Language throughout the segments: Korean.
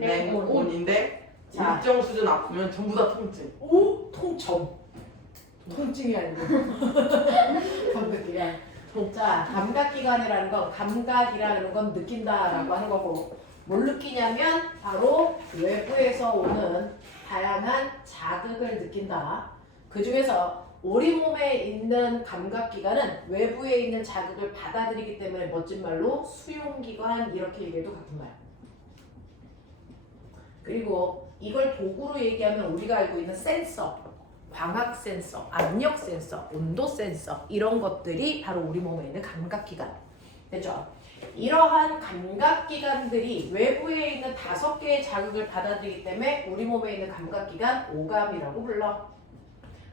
냉온인데 자. 일정 수준 아프면 전부 다 통증. 오, 통증. 통증이 아니고 감각기관. 자, 감각기관이라는 건 감각이라는 건 느낀다라고 하는 거고 뭘 느끼냐면 바로 외부에서 오는 다양한 자극을 느낀다. 그 중에서 우리 몸에 있는 감각기관은 외부에 있는 자극을 받아들이기 때문에 멋진 말로 수용기관 이렇게 얘기해도 같은 말. 그리고 이걸 도구로 얘기하면 우리가 알고 있는 센서, 광학 센서, 압력 센서, 온도 센서 이런 것들이 바로 우리 몸에 있는 감각기관. 됐죠? 이러한 감각기관들이 외부에 있는 5개의 자극을 받아들이기 때문에 우리 몸에 있는 감각기관 오감이라고 불러.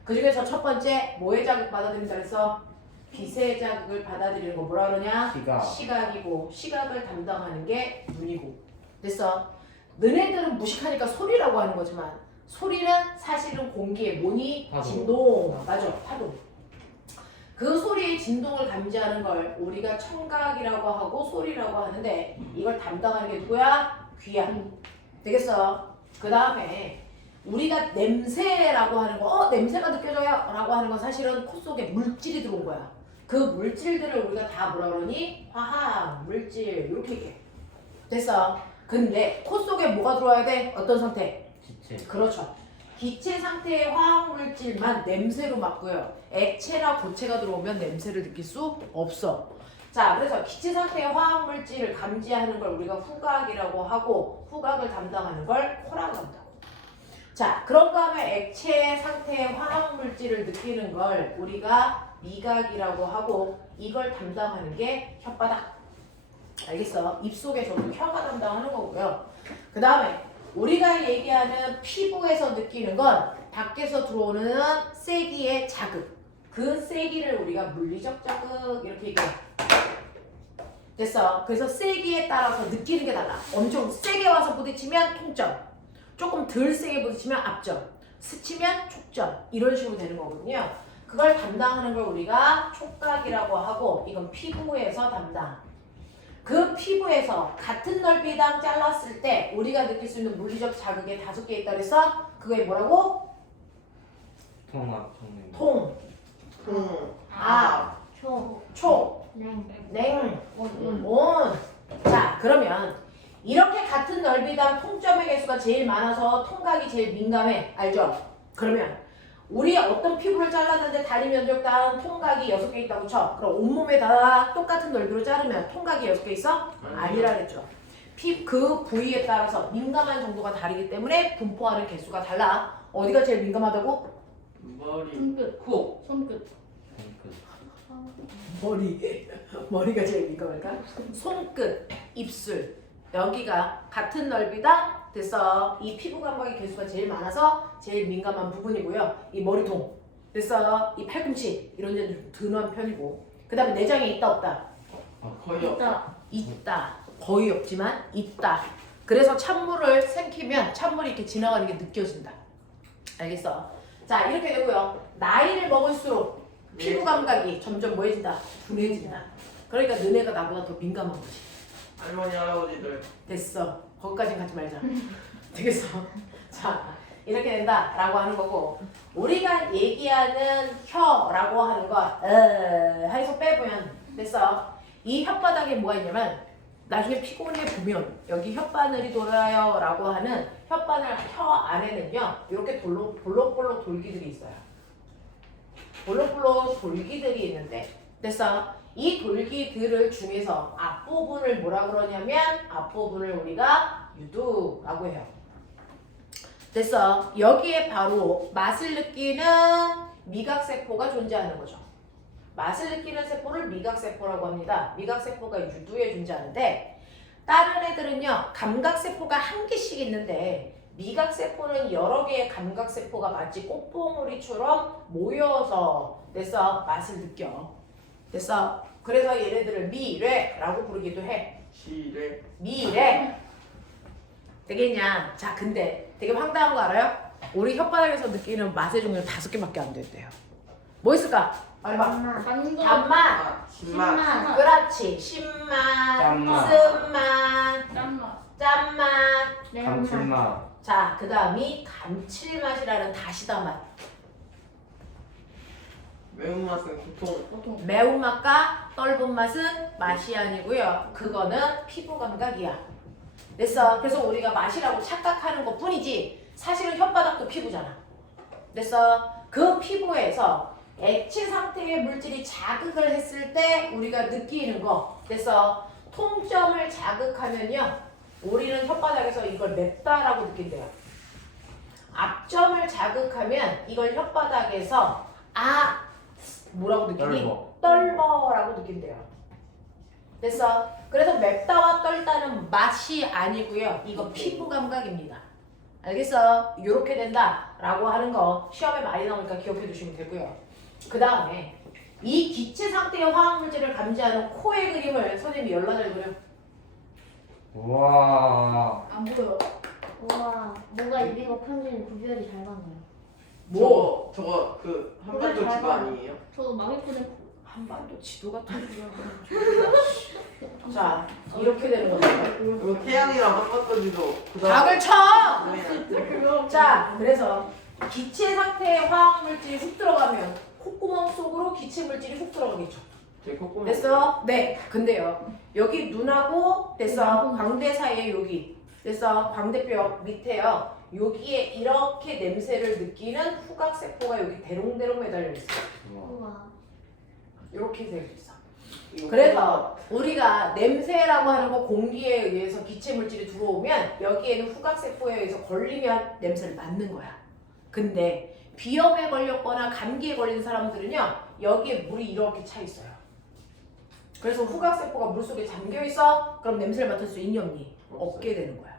그 중에서 첫 번째 뭐의 자극 받아들인다 그랬어? 빛의 자극을 받아들이는 거 뭐라 그러냐? 시각이고 시각을 담당하는 게 눈이고. 됐어? 너네들은 무식하니까 소리라고 하는 거지만 소리는 사실은 공기의 뭐니? 파도. 진동. 맞아, 파도. 그 소리의 진동을 감지하는 걸 우리가 청각이라고 하고 소리라고 하는데 이걸 담당하는 게 누구야? 귀야. 되겠어? 그 다음에 우리가 냄새라고 하는 거, 냄새가 느껴져요 라고 하는 건 사실은 코 속에 물질이 들어온 거야. 그 물질들을 우리가 다 뭐라 그러니? 화학, 물질 이렇게 얘기해. 됐어? 근데 코 속에 뭐가 들어와야 돼? 어떤 상태? 기체. 그렇죠. 기체 상태의 화학물질만 냄새로 맡고요. 액체나 고체가 들어오면 냄새를 느낄 수 없어. 자, 그래서 기체 상태의 화학물질을 감지하는 걸 우리가 후각이라고 하고 후각을 담당하는 걸 코라고 한다고. 자, 그런 다음에 액체 상태의 화학물질을 느끼는 걸 우리가 미각이라고 하고 이걸 담당하는 게 혓바닥. 알겠어? 입속에서도 혀가 담당하는 거고요. 그 다음에 우리가 얘기하는 피부에서 느끼는 건 밖에서 들어오는 세기의 자극. 그 세기를 우리가 물리적 자극 이렇게 얘기해. 됐어? 그래서 세기에 따라서 느끼는 게 달라. 엄청 세게 와서 부딪히면 통점. 조금 덜 세게 부딪히면 압점. 스치면 촉점. 이런 식으로 되는 거거든요. 그걸 담당하는 걸 우리가 촉각이라고 하고 이건 피부에서 담당. 그 피부에서 같은 넓이당 잘랐을 때 우리가 느낄 수 있는 물리적 자극이 5개 있다 그래서 그게 뭐라고? 통합. 통, 압, 촉, 냉, 온. 자, 그러면 이렇게 같은 넓이당 통점의 개수가 제일 많아서 통각이 제일 민감해. 알죠? 그러면 우리 어떤 피부를 잘랐는데 다리 면적당 통각이 6개 있다고 쳐. 그럼 온몸에 다 똑같은 넓이로 자르면 통각이 6개 있어? 아니라 그랬죠. 그 부위에 따라서 민감한 정도가 다르기 때문에 분포하는 개수가 달라. 어디가 제일 민감하다고? 머리, 손끝. 코. 손끝. 머리가 제일 민감할까? 손끝, 입술 여기가 같은 넓이다. 됐어. 이 피부 감각의 개수가 제일 많아서 제일 민감한 부분이고요. 이 머리통. 됐어. 이 팔꿈치 이런 데는 좀 둔한 편이고. 그 다음에 내장에 있다 없다? 거의 없다. 있다. 거의 없지만 있다. 그래서 찬물을 삼키면 찬물이 이렇게 지나가는 게 느껴진다. 알겠어? 자, 이렇게 되고요. 나이를 먹을수록 피부 감각이 점점 뭐해진다? 둔해진다. 그러니까 너네가 나보다 더 민감한 거지. 할머니, 할아버지들. 됐어. 거기까지는 가지 말자. 되겠어? 자, 이렇게 된다라고 하는 거고 우리가 얘기하는 혀라고 하는 거 해서 빼보면 됐어. 이 혓바닥에 뭐가 있냐면 나중에 피곤해 보면 여기 혓바늘이 돌아요 라고 하는 혓바늘 혀 안에는요 이렇게 볼록볼록 돌기들이 있어요. 볼록볼록 돌기들이 있는데 됐어. 이 돌기들을 중에서 앞부분을 뭐라 그러냐면 앞부분을 우리가 유두라고 해요. 됐어. 여기에 바로 맛을 느끼는 미각세포가 존재하는 거죠. 맛을 느끼는 세포를 미각세포라고 합니다. 미각세포가 유두에 존재하는데 다른 애들은요 감각세포가 한 개씩 있는데 미각세포는 여러 개의 감각세포가 마치 꽃봉오리처럼 모여서 됐어 맛을 느껴. 됐어. 그래서 얘네들을 미래라고 부르기도 해. 시래. 미래. 되겠냐? 자, 근데 되게 황당한 거 알아요? 우리 혓바닥에서 느끼는 맛의 종류는 5개밖에 안 된대요. 뭐 있을까? 말해봐. 단맛, 신맛. 그렇지. 신맛, 짠맛. 쓴맛, 짠맛. 짠맛. 감칠맛. 자, 그 다음이 감칠맛이라는 다시다 맛. 매운맛은 보통 매운맛과 떫은 맛은 맛이 아니고요. 그거는 피부 감각이야. 됐어. 그래서 우리가 맛이라고 착각하는 것 뿐이지 사실은 혓바닥도 피부잖아. 됐어. 그 피부에서 액체 상태의 물질이 자극을 했을 때 우리가 느끼는 거. 됐어. 통점을 자극하면요. 우리는 혓바닥에서 이걸 맵다라고 느낀대요. 앞점을 자극하면 이걸 혓바닥에서 뭐라고 느끼니? 떨버라고 느낀대요. 됐어? 그래서 맵다와 떨다는 맛이 아니고요. 이거 피부 감각입니다. 알겠어? 이렇게 된다라고 하는 거 시험에 많이 나오니까 기억해 두시면 되고요. 그 다음에 이 기체 상태의 화학물질을 감지하는 코의 그림을 선생님이 열라잘 그려. 우와. 안 보여. 우와, 뭔가 입이고 편지는 구별이 잘 가네요. 저거 그 한반도 그걸 지도 잘 아니에요? 저도 망했거든요. 한반도 지도 같은 소리야. 자, 이렇게 되는 거죠. 이거 태양이랑 한반도 지도 각을 쳐! 그다음 자, 그래서 기체 상태의 화학물질이 훅 들어가면 콧구멍 속으로 기체 물질이 훅 들어가겠죠. 제 콧구멍 됐어? 네. 근데요. 여기 눈하고 됐어. 광대 사이에 여기 됐어. 광대뼈 밑에요. 여기에 이렇게 냄새를 느끼는 후각세포가 여기 대롱대롱 매달려 있어. 우와. 우와. 이렇게 되어 있어. 그래서 우리가 냄새라고 하는 거 공기에 의해서 기체 물질이 들어오면 여기에는 후각세포에 의해서 걸리면 냄새를 맡는 거야. 근데 비염에 걸렸거나 감기에 걸린 사람들은요 여기에 물이 이렇게 차 있어요. 그래서 후각세포가 물속에 잠겨 있어. 그럼 냄새를 맡을 수 있니 없니? 없게 되는 거야.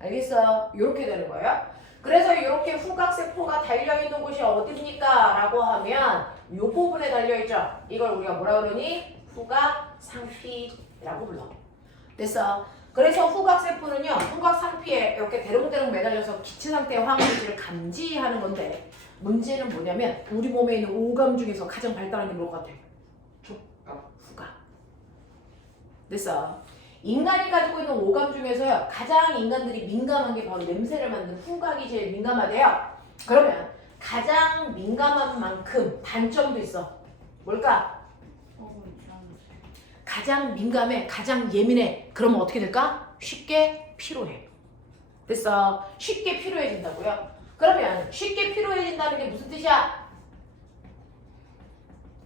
알겠어요? 이렇게 되는 거예요. 그래서 이렇게 후각세포가 달려있는 곳이 어딥니까? 라고 하면 이 부분에 달려있죠. 이걸 우리가 뭐라 그러니? 후각상피라고 불러. 됐어. 그래서 후각세포는요. 후각상피에 이렇게 대롱대롱 매달려서 기체 상태의 화학물질을 감지하는 건데 문제는 뭐냐면 우리 몸에 있는 오감 중에서 가장 발달한 게 뭘 것 같아? 후각. 됐어. 인간이 가지고 있는 오감 중에서요 가장 인간들이 민감한 게 바로 냄새를 맡는 후각이 제일 민감하대요. 그러면 가장 민감한 만큼 단점도 있어. 뭘까? 가장 민감해, 가장 예민해. 그러면 어떻게 될까? 쉽게 피로해. 됐어. 쉽게 피로해진다고요. 그러면 쉽게 피로해진다는 게 무슨 뜻이야?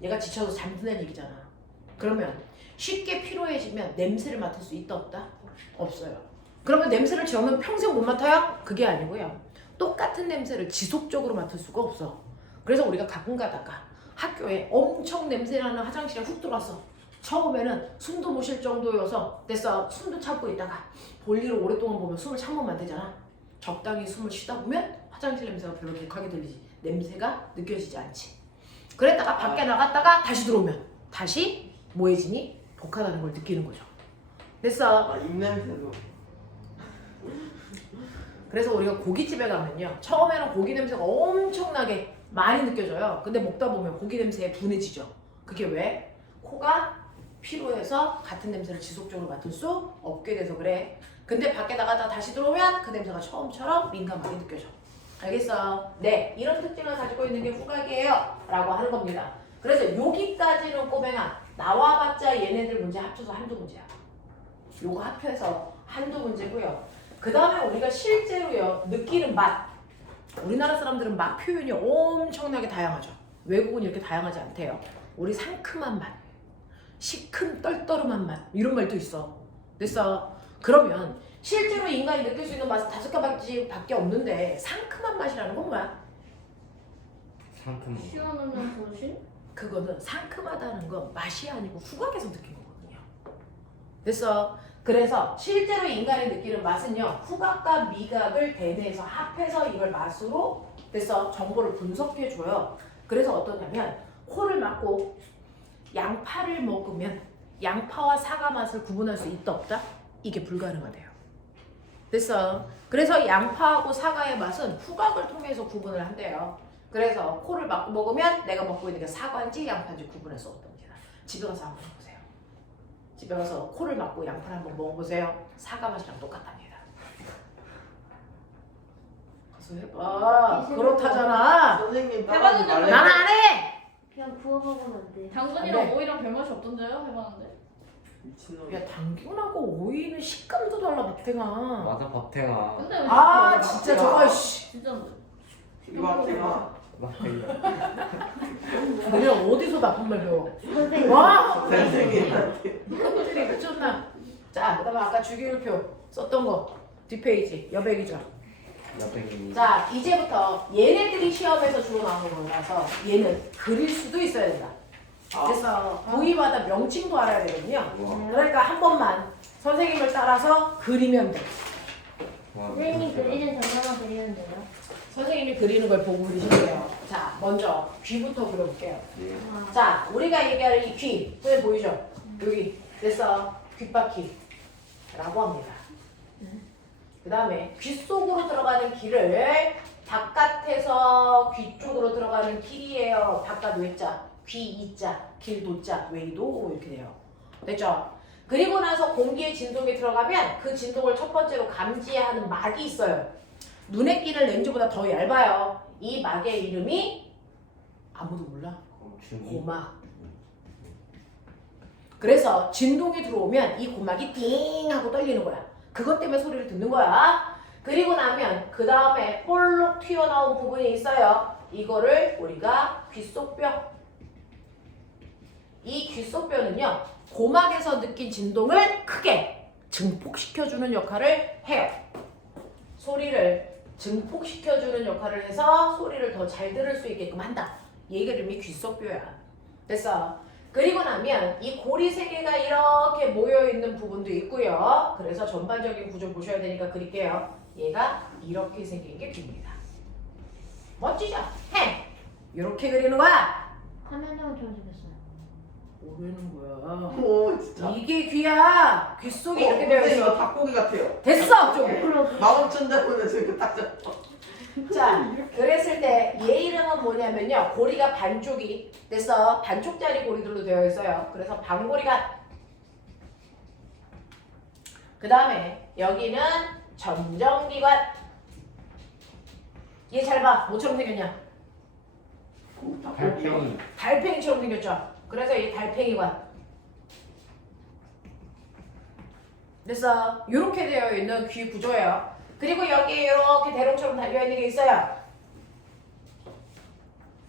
얘가 지쳐서 잠드는 얘기잖아. 그러면 쉽게 피로해지면 냄새를 맡을 수 있다 없다? 없어요. 그러면 냄새를 지우면 평생 못 맡아요? 그게 아니고요. 똑같은 냄새를 지속적으로 맡을 수가 없어. 그래서 우리가 가끔 가다가 학교에 엄청 냄새나는 화장실에 훅 들어왔어. 처음에는 숨도 못 쉴 정도여서 됐어. 숨도 참고 있다가 볼일을 오랫동안 보면 숨을 참으면 안 되잖아. 적당히 숨을 쉬다 보면 화장실 냄새가 별로 독하게 들리지. 냄새가 느껴지지 않지. 그랬다가 밖에 나갔다가 다시 들어오면 다시 뭐해지니? 독하다는 걸 느끼는 거죠. 됐어. 입냄새도 그래서 우리가 고깃집에 가면요. 처음에는 고기 냄새가 엄청나게 많이 느껴져요. 근데 먹다 보면 고기 냄새에 둔해지죠. 그게 왜? 코가 피로해서 같은 냄새를 지속적으로 맡을 수 없게 돼서 그래. 근데 밖에 나가다 다시 들어오면 그 냄새가 처음처럼 민감하게 느껴져. 알겠어? 네, 이런 특징을 가지고 있는 게 후각이에요 라고 하는 겁니다. 그래서 여기까지는 꼬맹아 나와봤자 얘네들 문제 합쳐서 한두 문제야. 요거 합해서 한두 문제고요. 그 다음에 우리가 실제로요 느끼는 맛. 우리나라 사람들은 맛 표현이 엄청나게 다양하죠. 외국은 이렇게 다양하지 않대요. 우리 상큼한 맛, 시큼 떨떠름한 맛 이런 말도 있어. 됐어? 그러면 실제로 인간이 느낄 수 있는 맛은 5가지밖에 없는데 상큼한 맛이라는 건 뭐야? 상큼. 시원하면 소신? 그거는 상큼하다는 건 맛이 아니고 후각에서 느낀 거거든요. 됐어? 그래서 실제로 인간이 느끼는 맛은요 후각과 미각을 대뇌에서 합해서 이걸 맛으로 됐어 정보를 분석해 줘요. 그래서 어떠냐면 코를 막고 양파를 먹으면 양파와 사과 맛을 구분할 수 있다 없다? 이게 불가능하대요. 됐어? 그래서 양파하고 사과의 맛은 후각을 통해서 구분을 한대요. 그래서 코를 막고 먹으면 내가 먹고 있는 게 사과인지 양파인지 구분할 수 없답니다. 집에 가서 한번 해보세요. 집에 가서 코를 막고 양파를 한번 먹어보세요. 사과 맛이랑 똑같답니다. 가서 해봐. 그렇다잖아. 선생님 해봤는데 따라하지 말래. 난 안 해. 그냥 부어 먹으면 안 돼. 당근이랑 안 돼. 오이랑 별맛이 없던데요? 해봤는데. 미친놈. 야 당근하고 오이는 식감도 달라 박탱아. 맞아 밥탱아. 근데 왜 아 시끄러워? 진짜 저거 씨. 진짜인데. 이거 대박. 밥탱아. 너네 어디서 나쁜 말 배워? 선생님. 와. 선생님한테. 이것들이 미쳤나? 자 그다음에 아까 주기율표 썼던 거 뒷페이지 여백이죠. 여백이. 자 이제부터 얘네들이 시험에서 주로 나오는 거라서 얘는 그릴 수도 있어야 된다. 그래서 부위마다 명칭도 알아야 되거든요. 우와. 그러니까 한 번만 선생님을 따라서 그리면 돼. 와, 선생님이 그리는 장면만 그리면 돼요. 선생님이 그리는 걸 보고 그리시면 자 먼저 귀부터 그려볼게요. 예. 와. 자 우리가 얘기하는 이 귀 선생님 보이죠? 여기 그래서 귓바퀴라고 합니다. 그 다음에 귀 속으로 들어가는 길을 바깥에서 귀 쪽으로 들어가는 길이에요. 바깥 외자, 귀 이자, 길 도자, 외도 이렇게 돼요. 됐죠? 그리고 나서 공기의 진동이 들어가면 그 진동을 첫 번째로 감지하는 막이 있어요. 눈에 끼는 렌즈보다 더 얇아요. 이 막의 이름이 아무도 몰라. 고막. 그래서 진동이 들어오면 이 고막이 띵 하고 떨리는 거야. 그것 때문에 소리를 듣는 거야. 그리고 나면 그 다음에 볼록 튀어나온 부분이 있어요. 이거를 우리가 귓속뼈. 이 귓속뼈는요. 고막에서 느낀 진동을 크게 증폭시켜주는 역할을 해요. 소리를 증폭시켜주는 역할을 해서 소리를 더 잘 들을 수 있게끔 한다. 얘 이름이 귓속뼈야. 됐어. 그리고 나면 이 고리 세 개가 이렇게 모여있는 부분도 있고요. 그래서 전반적인 구조 보셔야 되니까 그릴게요. 얘가 이렇게 생긴 게 귀입니다. 멋지죠? 해! 이렇게 그리는 거야. 화면형처럼 생겼어요. 모르는 거야. 오 진짜. 이게 귀야. 귀 속에 이렇게 되어 선생님 이거 있어. 닭고기 같아요. 됐어! 좀. 마법천 때문에 지금 딱 잡아. 자, 그랬을 때 얘 이름은 뭐냐면요. 고리가 반쪽이 됐어. 반쪽짜리 고리들로 되어 있어요. 그래서 반고리가. 그 다음에 여기는 전정기관. 얘 잘 봐. 뭐처럼 생겼냐? 달팽이. 달팽이처럼 생겼죠. 그래서 이 달팽이관. 됐어. 이렇게 되어 있는 귀 구조예요. 그리고 여기 이렇게 대롱처럼 달려있는 게 있어요.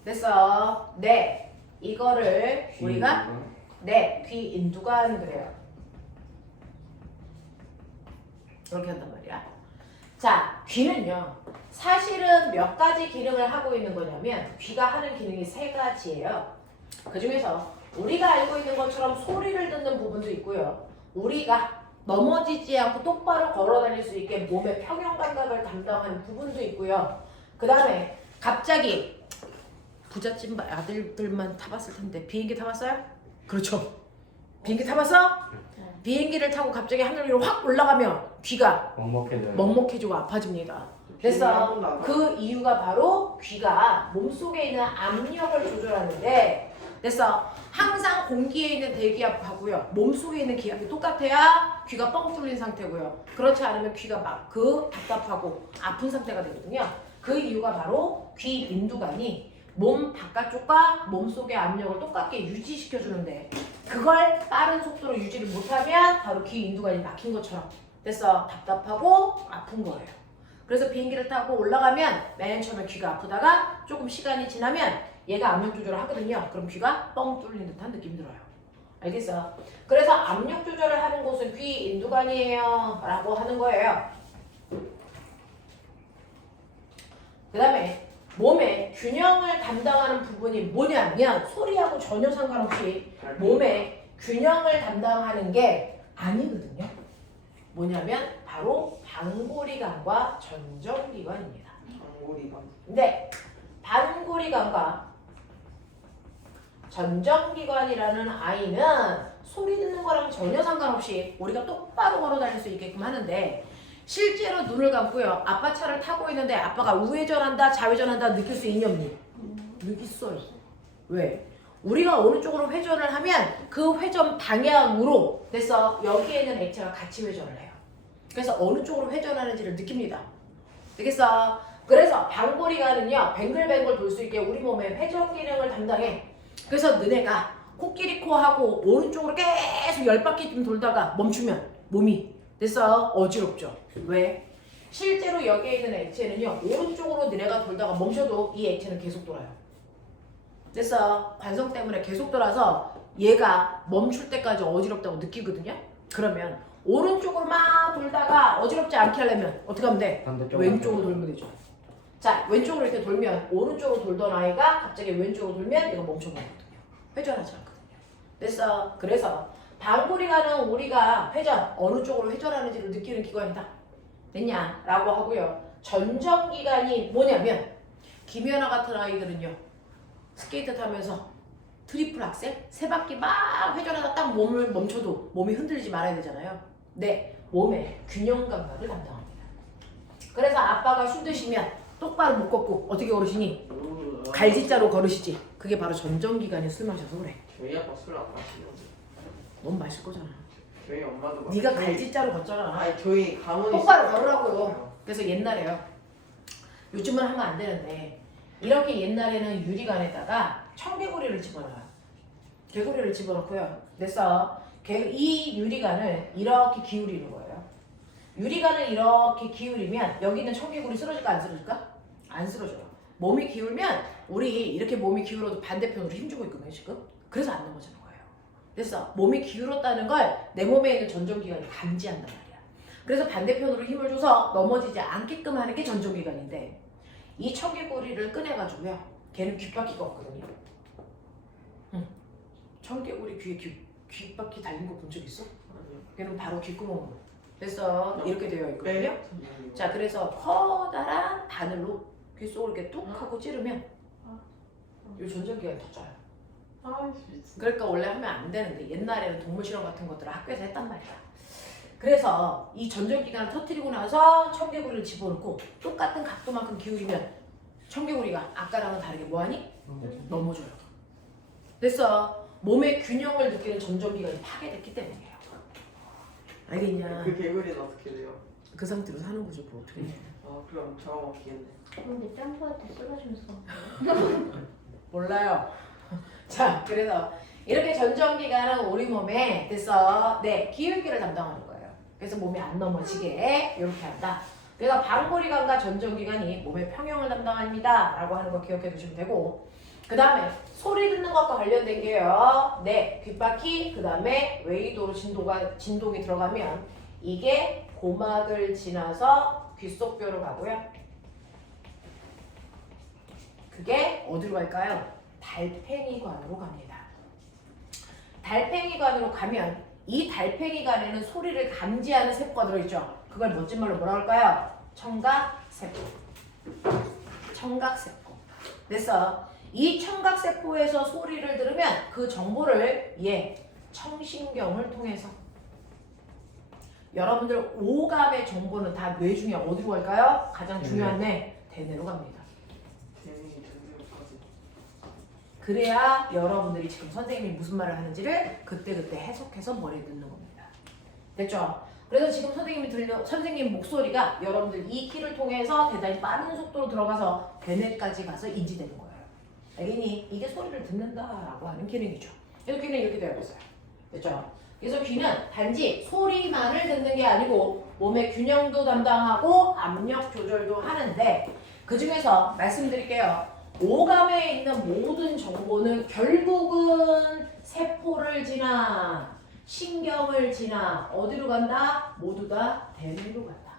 됐어. 네. 이거를 우리가 네. 귀 인두관 그래요. 이렇게 한단 말이야. 자, 귀는요. 사실은 몇 가지 기능을 하고 있는 거냐면 귀가 하는 기능이 세 가지예요. 그 중에서 우리가 알고 있는 것처럼 소리를 듣는 부분도 있고요. 우리가 넘어지지 않고 똑바로 걸어 다닐 수 있게 몸의 평형 감각을 담당하는 부분도 있고요. 그 다음에 갑자기 부잣집 아들들만 타봤을 텐데 비행기 타봤어요? 그렇죠. 비행기 타봤어? 비행기를 타고 갑자기 하늘 위로 확 올라가면 귀가 먹먹해져요. 먹먹해지고 아파집니다. 그래서 그 이유가 바로 귀가 몸속에 있는 압력을 조절하는데 그래서 항상 공기에 있는 대기압하고요 몸속에 있는 기압이 똑같아야 귀가 뻥 뚫린 상태고요. 그렇지 않으면 귀가 막 답답하고 아픈 상태가 되거든요. 그 이유가 바로 귀 인두관이 몸 바깥쪽과 몸속의 압력을 똑같게 유지시켜주는데 그걸 빠른 속도로 유지를 못하면 바로 귀 인두관이 막힌 것처럼 됐어. 답답하고 아픈 거예요. 그래서 비행기를 타고 올라가면 맨 처음에 귀가 아프다가 조금 시간이 지나면 얘가 압력 조절을 하거든요. 그럼 귀가 뻥 뚫린 듯한 느낌이 들어요. 알겠어? 그래서 압력 조절을 하는 곳은 귀 인두관이에요 라고 하는 거예요. 그 다음에 몸의 균형을 담당하는 부분이 뭐냐면 소리하고 전혀 상관없이 몸의 균형을 담당하는 게 아니거든요. 뭐냐면 바로 반고리관과 전정기관입니다. 방고리관. 근데 반고리관과 전정기관이라는 아이는 소리 듣는 거랑 전혀 상관없이 우리가 똑바로 걸어 다닐 수 있게끔 하는데 실제로 눈을 감고요. 아빠 차를 타고 있는데 아빠가 우회전한다 좌회전한다 느낄 수 있니 없니? 느낄 수 있어. 왜? 우리가 어느 쪽으로 회전을 하면 그 회전 방향으로 됐어. 여기에 있는 액체가 같이 회전을 해요. 그래서 어느 쪽으로 회전하는지를 느낍니다. 되겠어? 그래서 방고리관은요 뱅글뱅글 돌 수 있게 우리 몸의 회전 기능을 담당해. 그래서 너네가 코끼리 코하고 오른쪽으로 계속 10바퀴 돌다가 멈추면 몸이 됐어? 어지럽죠. 왜? 실제로 여기에 있는 액체는요 오른쪽으로 너네가 돌다가 멈춰도 이 액체는 계속 돌아요. 됐어? 관성 때문에 계속 돌아서 얘가 멈출 때까지 어지럽다고 느끼거든요. 그러면 오른쪽으로 막 돌다가 어지럽지 않게 하려면 어떻게 하면 돼? 반대쪽 왼쪽으로 돌면 되죠. 자, 왼쪽으로 이렇게 돌면 오른쪽으로 돌던 아이가 갑자기 왼쪽으로 돌면 이거 멈춰버리거든요. 회전하지 않거든요. 됐어? 그래서 방고리관은 우리가 회전, 어느 쪽으로 회전하는지를 느끼는 기관이다. 됐냐? 라고 하고요. 전정기관이 뭐냐면 김연아 같은 아이들은요. 스케이트 타면서 트리플 악셀 3바퀴 막 회전하다 딱 몸을 멈춰도 몸이 흔들리지 말아야 되잖아요. 네, 몸의 균형 감각을 담당합니다. 그래서 아빠가 술 드시면 똑바로 못 걷고 어떻게 걸으시니? 갈지자로 걸으시지. 그게 바로 전정기관이 술 마셔서 그래. 저희 아빠 술 안 마시는데. 넌 마실 거잖아. 저희 엄마도 네가 저희- 갈지자로 걷잖아. 아니 저희 가문이 똑바로 있어요. 걸으라고요. 그래서 옛날에요. 요즘은 하면 안 되는데 이렇게 옛날에는 유리관에다가 청개구리를 집어넣어요. 개구리를 집어넣고요. 그래서 이 유리관을 이렇게 기울이는 거예요. 유리관을 이렇게 기울이면 여기 있는 청개구리 쓰러질까 안 쓰러질까? 안 쓰러져요. 몸이 기울면 우리 이렇게 몸이 기울어도 반대편으로 힘주고 있거든요 지금. 그래서 안 넘어지는 거예요. 그래서 몸이 기울었다는 걸 내 몸에 있는 전정기관이 감지한단 말이야. 그래서 반대편으로 힘을 줘서 넘어지지 않게끔 하는 게 전정기관인데 이 청개구리를 꺼내가지고요. 걔는 귓바퀴가 없거든요. 청개구리 귀에 귓바퀴 달린 거 본 적 있어? 아니요. 걔는 바로 귓구멍으로. 그래서 이렇게 되어 있거든요. 네. 자, 그래서 커다란 바늘로 귀 속을 이렇게 뚝 하고 찌르면 이 전정기관이 터져요. 아 진짜. 그러니까 원래 하면 안 되는데 옛날에는 동물 실험 같은 것들을 학교에서 했단 말이야. 그래서 이 전정기관을 터뜨리고 나서 청개구리를 집어넣고 똑같은 각도만큼 기울이면 청개구리가 아까랑은 다르게 뭐하니? 넘어져요. 그래서 몸의 균형을 느끼는 전정기관이 파괴됐기 때문이에요. 알겠냐? 그 개구리는 어떻게 돼요? 그 상태로 사는 거죠. 뭐 어떻게 해. 아 그럼 잡아먹겠네. 근데 점프할 때 쓰러지면서 몰라요. 자, 그래서 이렇게 전정기관은 우리 몸에 됐어. 네, 기울기를 담당하는 거예요. 그래서 몸이 안 넘어지게 이렇게 한다. 그래서 방고리관과 전정기관이 몸의 평형을 담당합니다. 라고 하는 거 기억해 두시면 되고 그 다음에 소리 듣는 것과 관련된 게요. 네, 귓바퀴 그 다음에 웨이도로 진동이 들어가면 이게 고막을 지나서 귓속뼈로 가고요. 그게 어디로 갈까요? 달팽이관으로 갑니다. 달팽이관으로 가면 이 달팽이관에는 소리를 감지하는 세포가 들어있죠. 그걸 멋진 말로 뭐라 할까요? 청각세포. 청각세포. 그래서 이 청각세포에서 소리를 들으면 그 정보를 청신경을 통해서 여러분들 오감의 정보는 다 뇌 중에 어디로 갈까요? 가장 중요한 뇌, 대뇌로 갑니다. 재능이 전생까지. 그래야 여러분들이 지금 선생님이 무슨 말을 하는지를 그때그때 해석해서 머리에 넣는 겁니다. 됐죠? 그래서 지금 선생님 목소리가 여러분들 이 키를 통해서 대단히 빠른 속도로 들어가서 대뇌까지 가서 인지되는 거예요. 알겠니? 이게 소리를 듣는다라고 하는 기능이죠. 그래서 귀는 이렇게 되어 있어요. 됐죠? 그래서 귀는 단지 소리만을 듣는 게 아니고 몸의 균형도 담당하고 압력 조절도 하는데 그 중에서 말씀드릴게요. 오감에 있는 모든 정보는 결국은 세포를 지나 신경을 지나 어디로 간다? 모두 다 대뇌로 간다.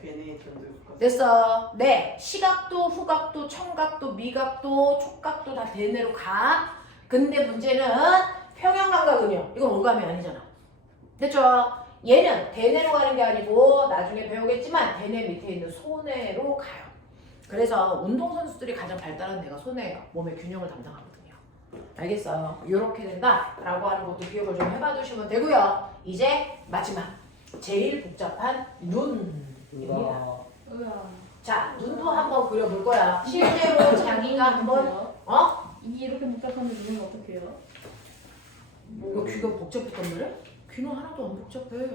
괜히 전생까지. 됐어. 네. 시각도, 후각도, 청각도, 미각도, 촉각도 다 대뇌로 가. 근데 문제는 평형감각은요. 이건 오감이 아니잖아. 됐죠? 얘는 대뇌로 가는 게 아니고 나중에 배우겠지만 대뇌 밑에 있는 소뇌로 가요. 그래서 운동선수들이 가장 발달한 뇌가 소뇌예요. 몸의 균형을 담당하거든요. 알겠어요? 이렇게 된다라고 하는 것도 기억을 좀 해봐 두시면 되고요. 이제 마지막 제일 복잡한 눈입니다. 으아. 자, 눈도 한번 그려볼 거야. 실제로 자기가 한번 이게 이렇게 복잡한데 누르면 어떡해요? 뭐가 귀가 복잡했단 말이야? 귀는 하나도 안 복잡해.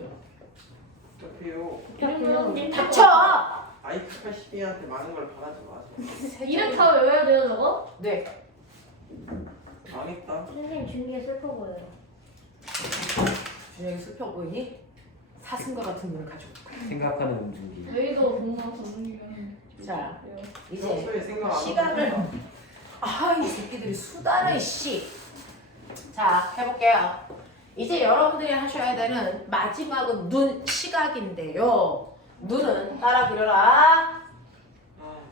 어떡해요. 이러면 닥쳐! 아이큐 80이한테 많은 걸 바라지 마세요. 이름 다 외워야 돼요 저거? 네. 망했다. 선생님 준비가 슬퍼 보여요. 준영이 슬퍼 보이니? 사슴과 같은 눈을 가지고 있고. 생각하는 음중기. 저희도 공무원 전문이면 자, 이제 평소에 생각 안 시간을 하고 이 새끼들이 수다를 씨. 자, 해볼게요. 이제 여러분들이 하셔야 되는 마지막은 눈 시각인데요. 눈은 따라 그려라.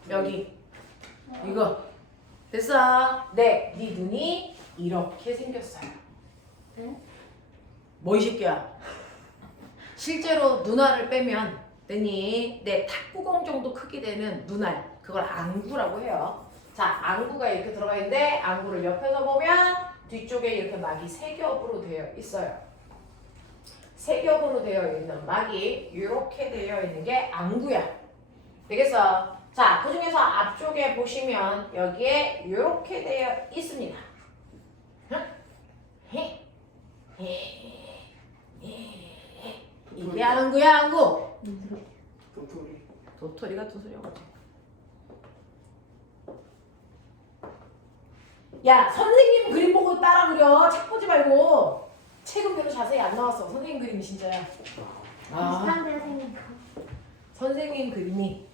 여기 이거 됐어. 네 눈이 이렇게 생겼어요. 응? 뭐 이 새끼야? 실제로 눈알을 빼면 되니 탁구공 정도 크기 되는 눈알 그걸 안구라고 해요. 자, 안구가 이렇게 들어가 있는데 안구를 옆에서 보면 뒤쪽에 이렇게 막이 세 겹으로 되어 있어요. 세 겹으로 되어 있는 막이 이렇게 되어 있는 게 안구야. 되겠어? 자, 그 중에서 앞쪽에 보시면 여기에 이렇게 되어 있습니다. 이게 안구야, 안구. 도토리. 도토리 같은 소리 하고. 야, 선생님 그림 보고 따라 그려. 책 보지 말고. 책은 별로 자세히 안 나왔어. 선생님 그림이 진짜야. 비슷한데요, 선생님. 선생님 그림이.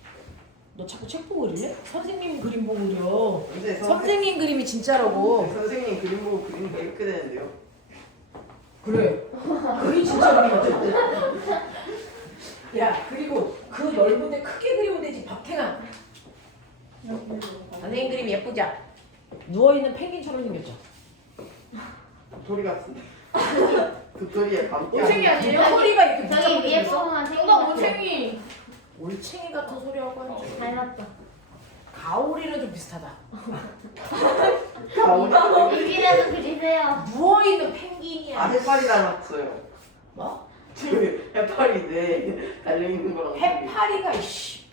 너 자꾸 책 보고 그릴래? 선생님 그림 보고 그려. 근데 선생님 그림이 진짜라고. 선생님 그림 보고 그리니까 이렇게 되는데요. 그래. 그게 진짜 그림이지. 야, 그리고 그 넓은데 크게 그리면 되지. 박태가. 선생님 그림 예쁘죠? 누워있는 펭귄처럼 생겼죠? 도토리 같은데. 도토리에 밤. 올챙이 아니에요? 허리가 이렇게 저기 붙잡고 위에 있어? 보면 생긴 누가 것 같아요. 올챙이 올챙이 같은 소리하고 하지. 닮았다. 가오리는 좀 비슷하다. 가오리. 입이라도 그리세요. 누워있는 펭귄이야. 아, 해파리 닮았어요. 뭐? 저기 해파리 내 달려있는 거랑. 해파리가 이씨.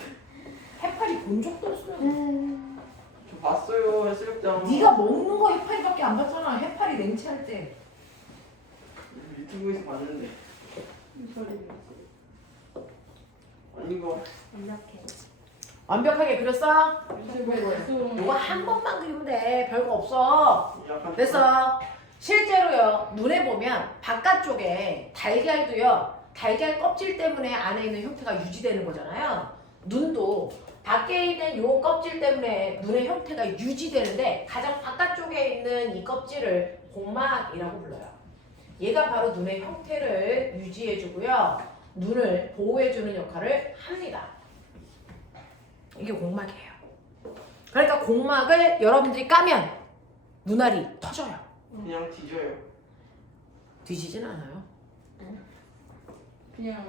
해파리 본 적도 없으면. 저 봤어요, 해수욕장. 네가 먹는 거 해파리밖에 안 봤잖아. 해파리 냉채할 때. 유튜브에서 봤는데. 아닌 거. 완벽해. 완벽하게 그렸어? 이거 한 번만 그리면 돼. 별거 없어. 약간 됐어. 실제로요, 눈에 보면 바깥쪽에 달걀도요, 달걀 껍질 때문에 안에 있는 형태가 유지되는 거잖아요. 눈도 밖에 있는 요 껍질 때문에 눈의 형태가 유지되는데 가장 바깥쪽에 있는 이 껍질을 공막이라고 불러요. 얘가 바로 눈의 형태를 유지해주고요, 눈을 보호해주는 역할을 합니다. 이게 공막이에요. 그러니까 공막을 여러분들이 까면 눈알이 터져요. 그냥 뒤져요. 뒤지진 않아요. 그냥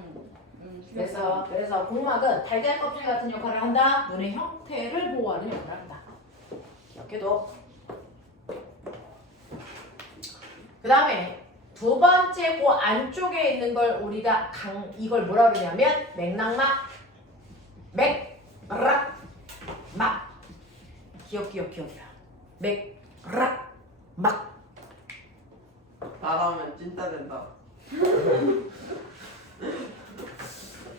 그래서 공막은 달걀 껍질 같은 역할을 한다. 눈의 형태를 보호하는 역할을 한다. 기억해둬. 그 다음에 두 번째 그 안쪽에 있는 걸 우리가 이걸 뭐라 그러냐면 맥락막, 맥락, 막. 기억이야. 맥락, 막. 나가면 찐따 된다.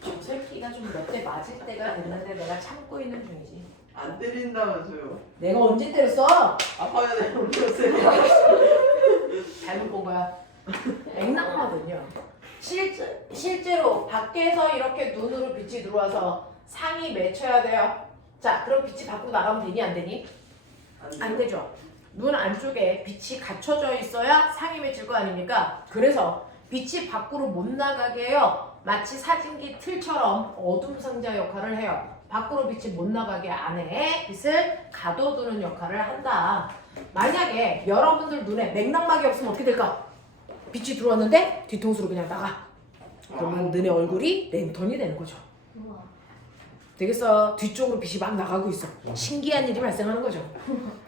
저 새끼가 좀 몇 대 맞을 때가 됐는데 내가 참고 있는 중이지. 안 때린다면서요. 내가 언제 때렸어? 아파요, 내가 울렸어요. 잘못 본 거야. 맥락막은요. 실제로 밖에서 이렇게 눈으로 빛이 들어와서 상이 맺혀야 돼요. 자, 그럼 빛이 밖으로 나가면 되니 안 되니? 안 되죠. 눈 안쪽에 빛이 갖춰져 있어야 상이 맺힐 거 아닙니까? 그래서 빛이 밖으로 못 나가게 해요. 마치 사진기 틀처럼 어둠 상자 역할을 해요. 밖으로 빛이 못 나가게 안에 빛을 가둬두는 역할을 한다. 만약에 여러분들 눈에 맥락막이 없으면 어떻게 될까? 빛이 들어왔는데 뒤통수로 그냥 나가. 그러면 너네 얼굴이 랜턴이 되는 거죠. 우와. 되겠어. 뒤쪽으로 빛이 막 나가고 있어. 신기한 일이 발생하는 거죠.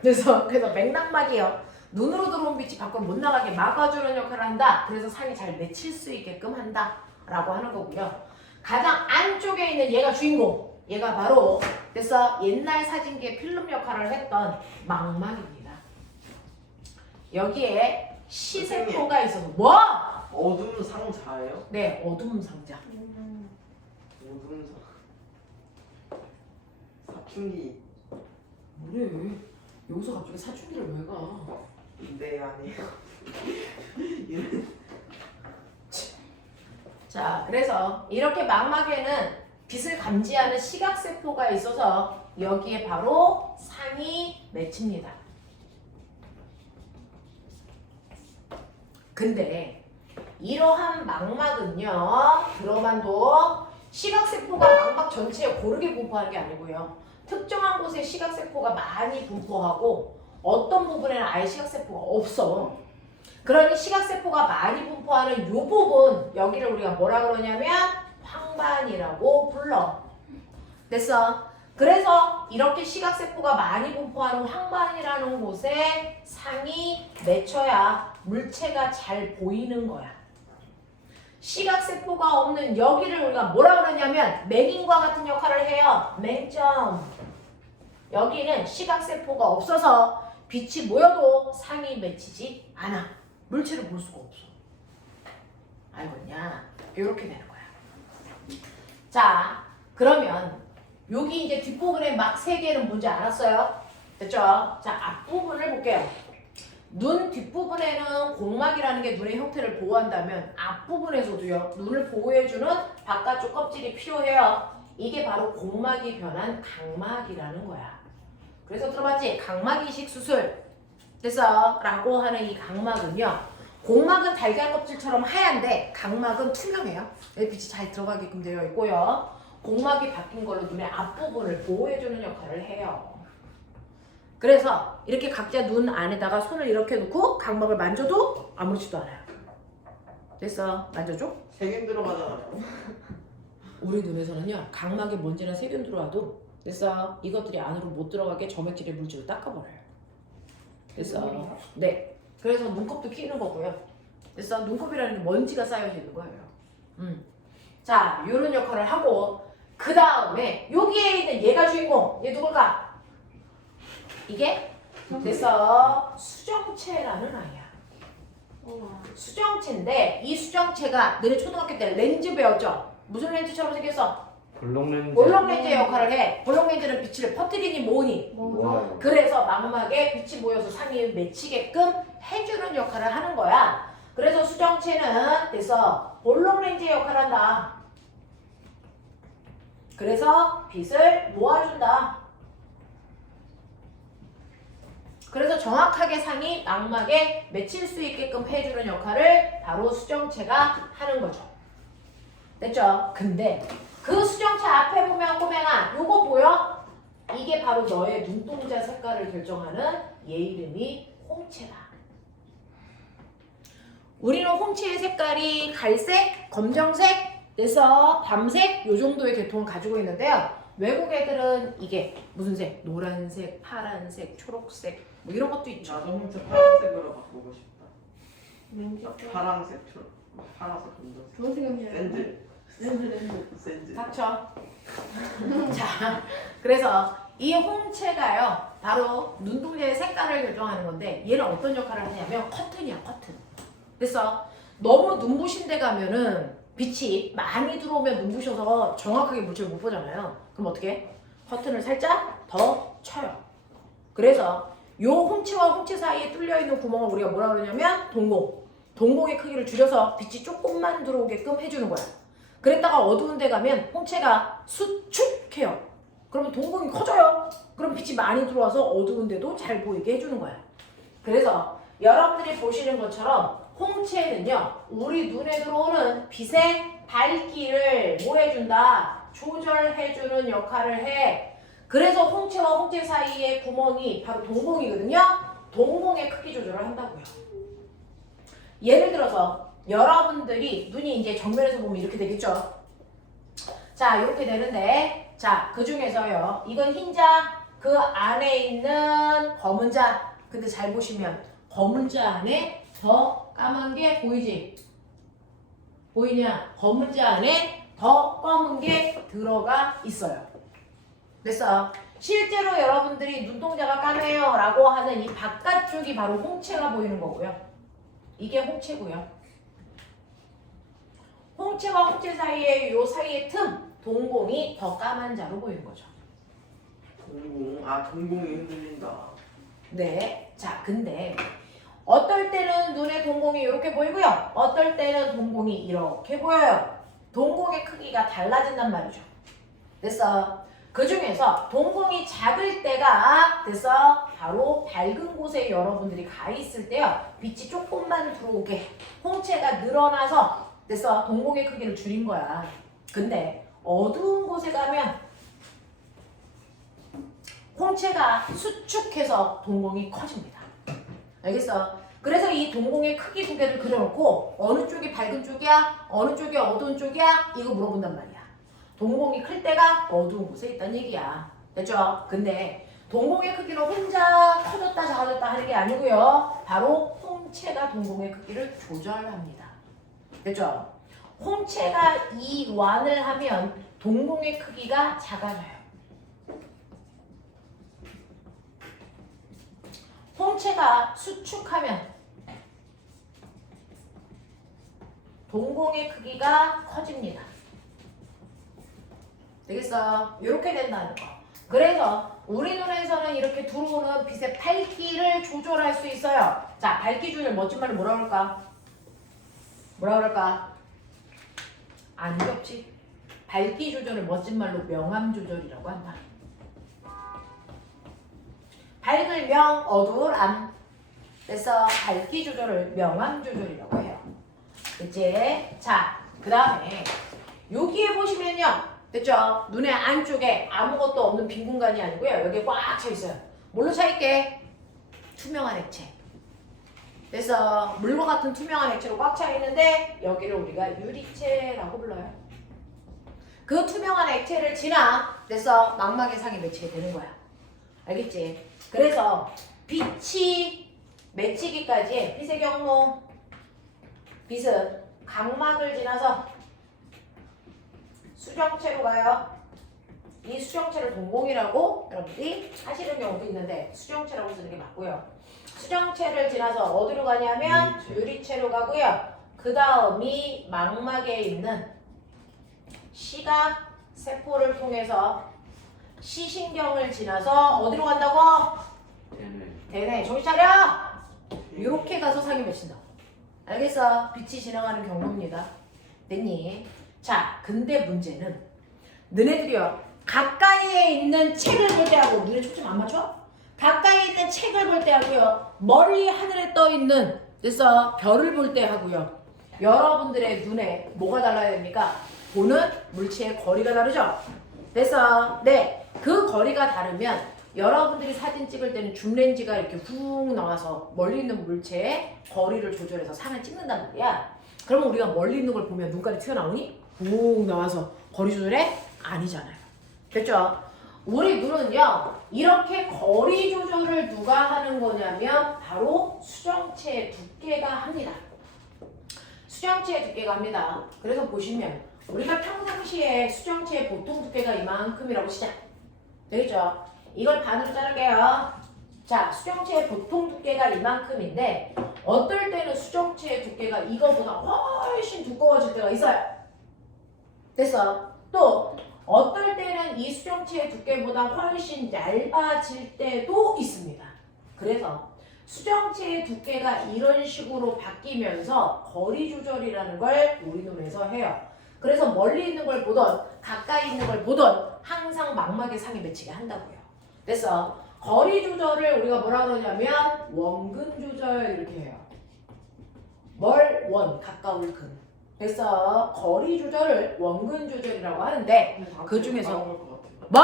그래서 맥락막이요. 눈으로 들어온 빛이 밖으로 못 나가게 막아주는 역할을 한다. 그래서 상이 잘 맺힐 수 있게끔 한다. 라고 하는 거고요. 가장 안쪽에 있는 얘가 주인공. 얘가 바로 그래서 옛날 사진기의 필름 역할을 했던 망막입니다. 여기에 시세포가 있어서 뭐? 어둠 상자예요? 네, 어둠 상자. 어둠 사춘기. 뭐래? 여기서 갑자기 사춘기를 왜 가? 네 아니에요. 자, 그래서 이렇게 망막에는 빛을 감지하는 시각세포가 있어서 여기에 바로 상이 맺힙니다. 근데 이러한 망막은요, 들어만도 시각세포가 망막 전체에 고르게 분포하는 게 아니고요. 특정한 곳에 시각세포가 많이 분포하고 어떤 부분에는 아예 시각세포가 없어. 그러니 시각세포가 많이 분포하는 이 부분, 여기를 우리가 뭐라 그러냐면 황반이라고 불러. 됐어? 그래서 이렇게 시각세포가 많이 분포하는 황반이라는 곳에 상이 맺혀야 물체가 잘 보이는 거야. 시각세포가 없는 여기를 우리가 뭐라 그러냐면 맹인과 같은 역할을 해요. 맹점. 여기는 시각세포가 없어서 빛이 모여도 상이 맺히지 않아. 물체를 볼 수가 없어. 알겠냐? 이렇게 되는 거야. 자, 그러면 여기 이제 뒷부분에 막 세 개는 뭔지 알았어요? 됐죠? 자, 앞부분을 볼게요. 눈 뒷부분에는 공막이라는 게 눈의 형태를 보호한다면 앞부분에서도요, 눈을 보호해주는 바깥쪽 껍질이 필요해요. 이게 바로 공막이 변한 각막이라는 거야. 그래서 들어봤지? 각막이식 수술. 됐어? 라고 하는 이 각막은요, 공막은 달걀 껍질처럼 하얀데 각막은 투명해요. 빛이 잘 들어가게끔 되어 있고요. 공막이 바뀐 걸로 눈의 앞부분을 보호해주는 역할을 해요. 그래서 이렇게 각자 눈 안에다가 손을 이렇게 놓고 각막을 만져도 아무렇지도 않아요. 됐어? 만져줘? 세균 들어가잖아요. 우리 눈에서는요, 각막에 먼지나 세균 들어와도 됐어? 이것들이 안으로 못 들어가게 점액질의 물질로 닦아버려요. 됐어? 네. 그래서 눈곱도 끼는 거고요. 됐어? 눈곱이라는 게 먼지가 쌓여져 있는 거예요. 자, 요런 역할을 하고 그 다음에 여기에 있는 얘가 주인공. 얘 누굴까? 이게 됐어? 수정체라는 아이야. 수정체인데 이 수정체가 너네 초등학교 때 렌즈 배웠죠? 무슨 렌즈처럼 생겼어? 볼록 볼록렌즈의 역할을 해. 볼록렌즈는 빛을 퍼뜨리니 모으니. 모아요. 그래서 망막에 빛이 모여서 상이 맺히게끔 해주는 역할을 하는 거야. 그래서 수정체는 그래서 볼록렌즈의 역할을 한다. 그래서 빛을 모아준다. 그래서 정확하게 상이 망막에 맺힐 수 있게끔 해주는 역할을 바로 수정체가 하는 거죠. 됐죠? 근데 그 수정체 앞에 보면 꼬맹아 요거 보여? 이게 바로 너의 눈동자 색깔을 결정하는 얘 이름이 홍채다. 우리는 홍채의 색깔이 갈색, 검정색, 그래서 밤색 요 정도의 계통을 가지고 있는데요. 외국 애들은 이게 무슨 색? 노란색, 파란색, 초록색 뭐 이런 것도 있죠. 나도 혼자 파란색으로 바꾸고 싶다. 렌즈. 파란색, 파란색 검정색. 좋은 생각이야. 렌즈. 샌즈. 닥쳐. 자, 그래서 이 홍채가요, 바로 눈동자의 색깔을 결정하는 건데 얘는 어떤 역할을 하냐면 커튼이야, 커튼. 그래서 너무 눈부신 데 가면은 빛이 많이 들어오면 눈부셔서 정확하게 물체를 못 보잖아요. 그럼 어떻게 해? 커튼을 살짝 더 쳐요. 그래서 요 홍채와 홍채 사이에 뚫려있는 구멍을 우리가 뭐라 그러냐면 동공. 동공의 크기를 줄여서 빛이 조금만 들어오게끔 해주는 거야. 그랬다가 어두운 데 가면 홍채가 수축해요. 그러면 동공이 커져요. 그럼 빛이 많이 들어와서 어두운 데도 잘 보이게 해주는 거야. 그래서 여러분들이 보시는 것처럼 홍채는요, 우리 눈에 들어오는 빛의 밝기를 뭐 해준다? 조절해주는 역할을 해. 그래서 홍채와 홍채 사이의 구멍이 바로 동공이거든요. 동공의 크기 조절을 한다고요. 예를 들어서 여러분들이 눈이 이제 정면에서 보면 이렇게 되겠죠. 자, 이렇게 되는데, 자, 그 중에서요, 이건 흰자, 그 안에 있는 검은 자. 근데 잘 보시면 검은 자 안에 더 까만 게 보이지? 보이냐? 검은 자 안에 더 검은 게 들어가 있어요. 됐어? 실제로 여러분들이 눈동자가 까매요 라고 하는 이 바깥쪽이 바로 홍채가 보이는 거고요. 이게 홍채고요. 홍채와 홍채 사이에 요 사이의 틈, 동공이 더 까만 자로 보이는 거죠. 동공. 아 동공이 흔들린다. 네. 자, 근데 어떨 때는 눈에 동공이 이렇게 보이고요. 어떨 때는 동공이 이렇게 보여요. 동공의 크기가 달라진단 말이죠. 됐어? 그 중에서 동공이 작을 때가 됐어? 바로 밝은 곳에 여러분들이 가 있을 때요. 빛이 조금만 들어오게 홍채가 늘어나서 됐어? 동공의 크기를 줄인 거야. 근데 어두운 곳에 가면 홍채가 수축해서 동공이 커집니다. 알겠어? 그래서 이 동공의 크기 두 개를 그려놓고 어느 쪽이 밝은 쪽이야? 어느 쪽이 어두운 쪽이야? 이거 물어본단 말이야. 동공이 클 때가 어두운 곳에 있다는 얘기야. 됐죠? 근데 동공의 크기는 혼자 커졌다 작아졌다 하는 게 아니고요. 바로 홍채가 동공의 크기를 조절합니다. 됐죠? 홍채가 이완을 하면 동공의 크기가 작아져요. 홍채가 수축하면 동공의 크기가 커집니다. 되겠어? 이렇게 된다는 거. 그래서 우리 눈에서는 이렇게 들어오는 빛의 밝기를 조절할 수 있어요. 자, 밝기 조절 멋진 말로 뭐라 그럴까? 뭐라 그럴까? 안 겹치? 밝기 조절을 멋진 말로 명암 조절이라고 한다. 밝을 명, 어두울 암. 그래서 밝기 조절을 명암 조절이라고 해요. 그치? 자, 그 다음에 여기에 보시면요. 됐죠? 눈의 안쪽에 아무것도 없는 빈 공간이 아니고요. 여기 꽉 차 있어요. 뭘로 차 있게? 투명한 액체. 그래서 물과 같은 투명한 액체로 꽉 차 있는데 여기를 우리가 유리체라고 불러요. 그 투명한 액체를 지나 그래서 망막의 상에 맺히게 되는 거야. 알겠지? 그래서 빛이 맺히기까지의 빛의 경로, 빛은 각막을 지나서 수정체로 가요. 이 수정체를 동공이라고 여러분들이 하시는 경우도 있는데 수정체라고 쓰는 게 맞고요. 수정체를 지나서 어디로 가냐면 유리체로 가고요. 그 다음이 망막에 있는 시각 세포를 통해서 시신경을 지나서 어디로 간다고? 대뇌. 정신 차려! 이렇게 가서 상에 맺힌다. 알겠어? 빛이 지나가는 경로입니다. 됐니? 자, 근데 문제는 너네들이요. 가까이에 있는 책을 볼 때 하고 눈에 초점 안 맞춰? 가까이에 있는 책을 볼 때 하고요. 멀리 하늘에 떠 있는 그래서 별을 볼 때 하고요. 여러분들의 눈에 뭐가 달라야 됩니까? 보는 물체의 거리가 다르죠? 그래서 네, 그 거리가 다르면 여러분들이 사진 찍을 때는 줌렌즈가 이렇게 훅 나와서 멀리 있는 물체의 거리를 조절해서 산을 찍는단 말이야. 그러면 우리가 멀리 있는 걸 보면 눈깔이 튀어나오니? 훅 나와서 거리 조절해? 아니잖아요. 됐죠? 우리 눈은요, 이렇게 거리 조절을 누가 하는 거냐면 바로 수정체의 두께가 합니다. 수정체의 두께가 합니다. 그래서 보시면 우리가 평상시에 수정체의 보통 두께가 이만큼이라고 시작. 되겠죠? 이걸 반으로 자를게요. 자, 수정체의 보통 두께가 이만큼인데 어떨 때는 수정체의 두께가 이거보다 훨씬 두꺼워질 때가 있어요. 됐어? 또 어떨 때는 이 수정체의 두께보다 훨씬 얇아질 때도 있습니다. 그래서 수정체의 두께가 이런 식으로 바뀌면서 거리 조절이라는 걸 우리 눈에서 해요. 그래서 멀리 있는 걸 보던 가까이 있는 걸 보던 항상 망막의 상에 맺히게 한다고요. 그래서 거리 조절을 우리가 뭐라 그러냐면 원근 조절 이렇게 해요. 멀, 원, 가까울, 근. 그래서 거리 조절을 원근 조절이라고 하는데 그 중에서 뭐?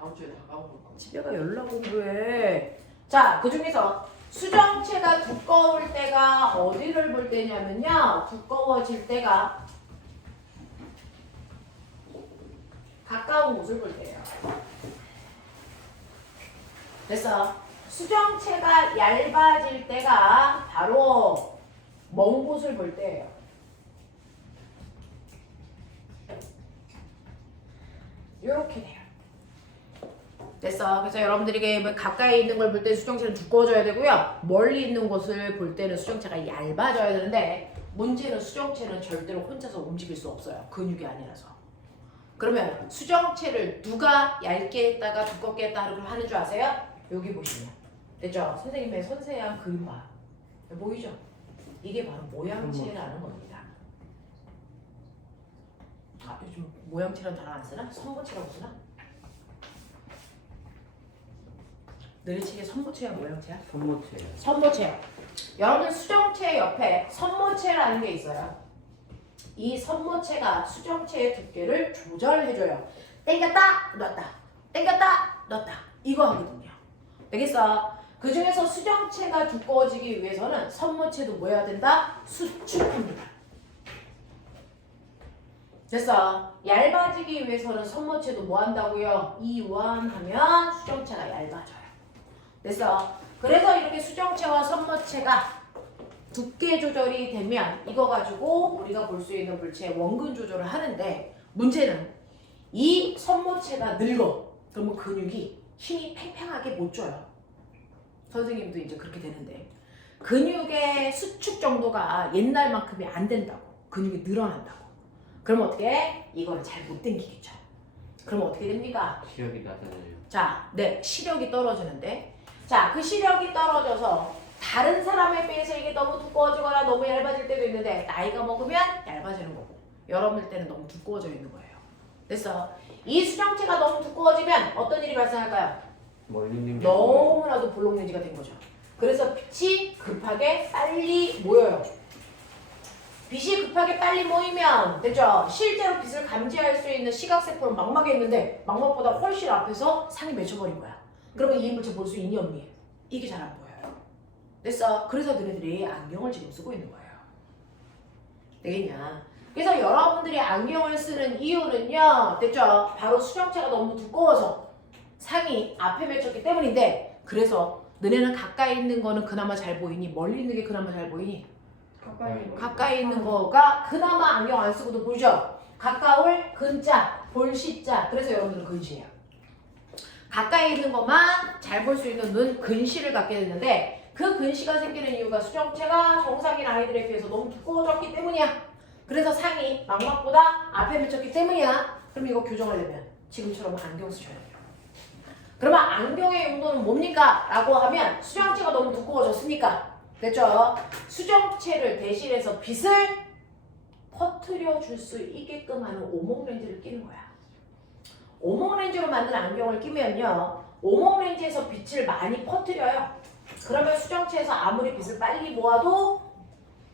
다음 주에 다 까먹을 것 같아. 집에 가 연락 공부해. 자, 그 중에서 수정체가 두꺼울 때가 어디를 볼 때냐면요. 두꺼워질 때가 가까운 곳을 볼 때예요. 그래서 수정체가 얇아질 때가 바로 먼 곳을 볼 때예요. 이렇게 돼요. 됐어. 그래서 여러분들에게 뭐 가까이 있는 걸 볼 때 수정체는 두꺼워져야 되고요. 멀리 있는 곳을 볼 때는 수정체가 얇아져야 되는데 문제는 수정체는 절대로 혼자서 움직일 수 없어요. 근육이 아니라서. 그러면 수정체를 누가 얇게 했다가 두껍게 했다 하는 줄 아세요? 여기 보시면. 됐죠? 선생님의 섬세한 그림 봐. 보이죠? 이게 바로 모양체라는 겁니다. 아, 요즘 모양체라는 단어 안 쓰나? 선모체라고 쓰나? 너희 책에 선모체야 모양체야? 선모체예요. 선모체요. 여러분 수정체 옆에 선모체라는 게 있어요. 이 선모체가 수정체의 두께를 조절해줘요. 당겼다 놨다 당겼다 놨다 이거 하거든요. 되겠어? 그 중에서 수정체가 두꺼워지기 위해서는 선모체도 뭐 해야 된다? 수축합니다. 됐어? 얇아지기 위해서는 선모체도 뭐 한다고요? 이완하면 수정체가 얇아져요. 됐어? 그래서 이렇게 수정체와 선모체가 두께 조절이 되면 이거 가지고 우리가 볼 수 있는 물체의 원근 조절을 하는데 문제는 이 선모체가 늙어. 그러면 근육이 힘이 팽팽하게 못 줘요. 선생님도 이제 그렇게 되는데 근육의 수축 정도가 옛날만큼이 안 된다고. 근육이 늘어난다고. 그럼 어떻게 해? 이거는 잘 못 당기겠죠. 그럼 어떻게 됩니까? 시력이 낮아져요. 자, 네, 시력이 떨어지는데 자, 그 시력이 떨어져서 다른 사람에 비해서 이게 너무 두꺼워지거나 너무 얇아질 때도 있는데 나이가 먹으면 얇아지는 거고 여러분 때는 너무 두꺼워져 있는 거예요. 됐어? 이 수정체가 너무 두꺼워지면 어떤 일이 발생할까요? 멀리 있는 게 너무나도 볼록렌지가 된 거죠. 그래서 빛이 급하게 빨리 모여요. 빛이 급하게 빨리 모이면 됐죠? 실제로 빛을 감지할 수 있는 시각세포는 망막에 있는데 망막보다 훨씬 앞에서 상이 맺혀버린 거야. 그러면 이 물체 볼 수 있니 없니? 이게 잘 안 보여요. 됐어? 그래서 너네들이 안경을 지금 쓰고 있는 거예요. 되겠냐? 그래서 여러분들이 안경을 쓰는 이유는요. 됐죠? 바로 수정체가 너무 두꺼워서 상이 앞에 맺혔기 때문인데 그래서 너네는 가까이 있는 거는 그나마 잘 보이니? 멀리 있는 게 그나마 잘 보이니? 가까이 있는 거가 그나마 안경 안 쓰고도 보이죠? 가까울 근자, 볼 시자. 그래서 여러분들은 근시예요. 가까이 있는 것만 잘 볼 수 있는 눈 근시를 갖게 되는데 그 근시가 생기는 이유가 수정체가 정상인 아이들에 비해서 너무 두꺼워졌기 때문이야. 그래서 상이 망막보다 앞에 맺혔기 때문이야. 그럼 이거 교정하려면 지금처럼 안경 쓰셔야 돼요. 그러면 안경의 용도는 뭡니까? 라고 하면 수정체가 너무 두꺼워졌으니까 됐죠? 수정체를 대신해서 빛을 퍼뜨려 줄 수 있게끔 하는 오목렌즈를 끼는 거야. 오목렌즈로 만든 안경을 끼면요. 오목렌즈에서 빛을 많이 퍼뜨려요. 그러면 수정체에서 아무리 빛을 빨리 모아도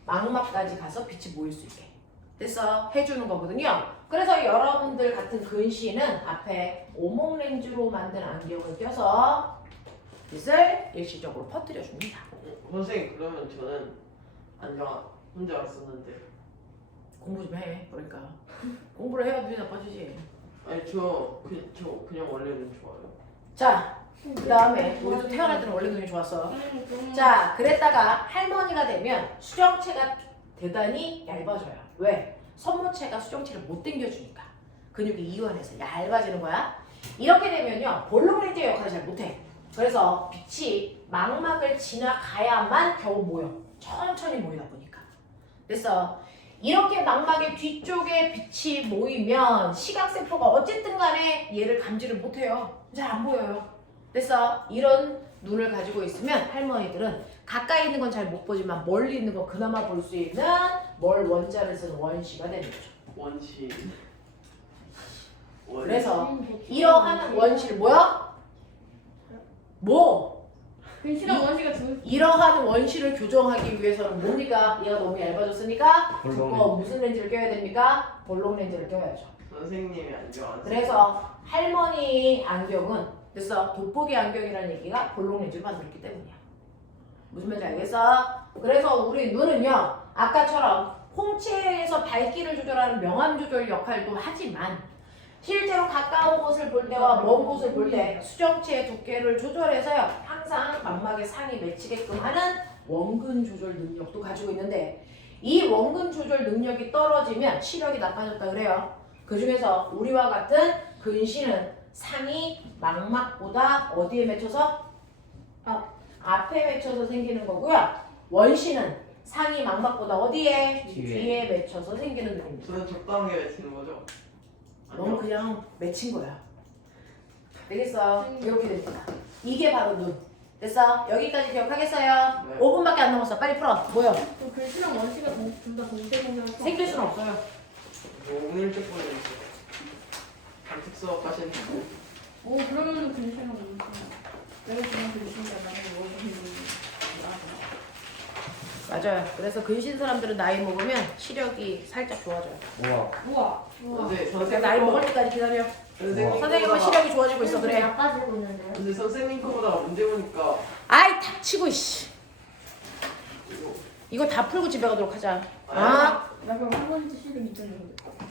망막까지 가서 빛이 모일 수 있게 됐어? 해주는 거거든요. 그래서 여러분들 같은 근시는 앞에 오목렌즈로 만든 안경을 껴서 빛을 일시적으로 퍼뜨려 줍니다. 선생님 그러면 저는 안경 혼자 썼는데 공부 좀 해. 그러니까 공부를 해야 눈이 나빠지지. 아니 저 그냥 원래는 좋아요. 자, 그 다음에 우리도 태어날 때는 원래 눈이 좋았어. 자, 그랬다가 할머니가 되면 수정체가 대단히 얇아져요. 왜? 선모체가 수정체를 못 당겨주니까. 근육이 이완해서 얇아지는 거야. 이렇게 되면요. 볼록렌즈의 역할을 잘 못해. 그래서 빛이 망막을 지나가야만 겨우 모여. 천천히 모이다 보니까. 그래서 이렇게 망막의 뒤쪽에 빛이 모이면 시각세포가 어쨌든 간에 얘를 감지를 못해요. 잘 안 보여요. 그래서 이런 눈을 가지고 있으면 할머니들은 가까이 있는 건 잘 못 보지만 멀리 있는 건 그나마 볼 수 있는 뭘 원자를 쓰는 원시가 되는 거죠. 원시. 그래서 이러한 원시를 뭐야? 뭐? 근시랑 원시가 두 이러한 원시를 교정하기 위해서는 뭡니까? 얘가 너무 얇아졌으니까 두꺼워 무슨 렌즈를 껴야 됩니까? 볼록 렌즈를 껴야죠. 선생님이 안경 안 그래서 할머니 안경은 그래서 돋보기 안경이라는 얘기가 볼록 렌즈를 만들었기 때문이야. 무슨 말인지 알겠어? 그래서 우리 눈은요 아까처럼 홍채에서 밝기를 조절하는 명암 조절 역할도 하지만 실제로 가까운 곳을 볼 때와 먼 곳을 볼 때 수정체의 두께를 조절해서요 항상 망막에 상이 맺히게끔 하는 원근 조절 능력도 가지고 있는데 이 원근 조절 능력이 떨어지면 시력이 나빠졌다 그래요. 그 중에서 우리와 같은 근시는 상이 망막보다 어디에 맺혀서? 앞에 맺혀서 생기는 거고요. 원시는 상이 망막보다 어디에? 뒤에 맺혀서 생기는 느낌입니다. 저는 적당하게 외치는 거죠? 너무 그냥 맺힌 거야. 되겠어? 이렇게 됩니다. 이게 바로 눈. 됐어? 여기까지 기억하겠어요? 네. 5분밖에 안 남았어. 빨리 풀어. 뭐요? 그 글씨랑 원시가 둘 다 동시에 생겨서 생길 수는 없어요. 뭐 오늘 일찍 보내주세요. 단특 수업 하시는 분. 오 그러면은 글씨랑 원시가 내가 지금 글씨인데 나는 원시 맞아요. 그래서 근신 사람들은 나이 먹으면 시력이 살짝 좋아져요. 우와. 우와 근데 그러니까 나이 먹을 때까지 기다려. 선생님은 시력이 좋아지고 있어. 그래. 나빠지고 있는데요. 근데 선생님 거보다 문제 보니까 아이 닥치고 이씨. 이거 다 풀고 집에 가도록 하자. 아? 나 그럼 한 번째 시름 있던데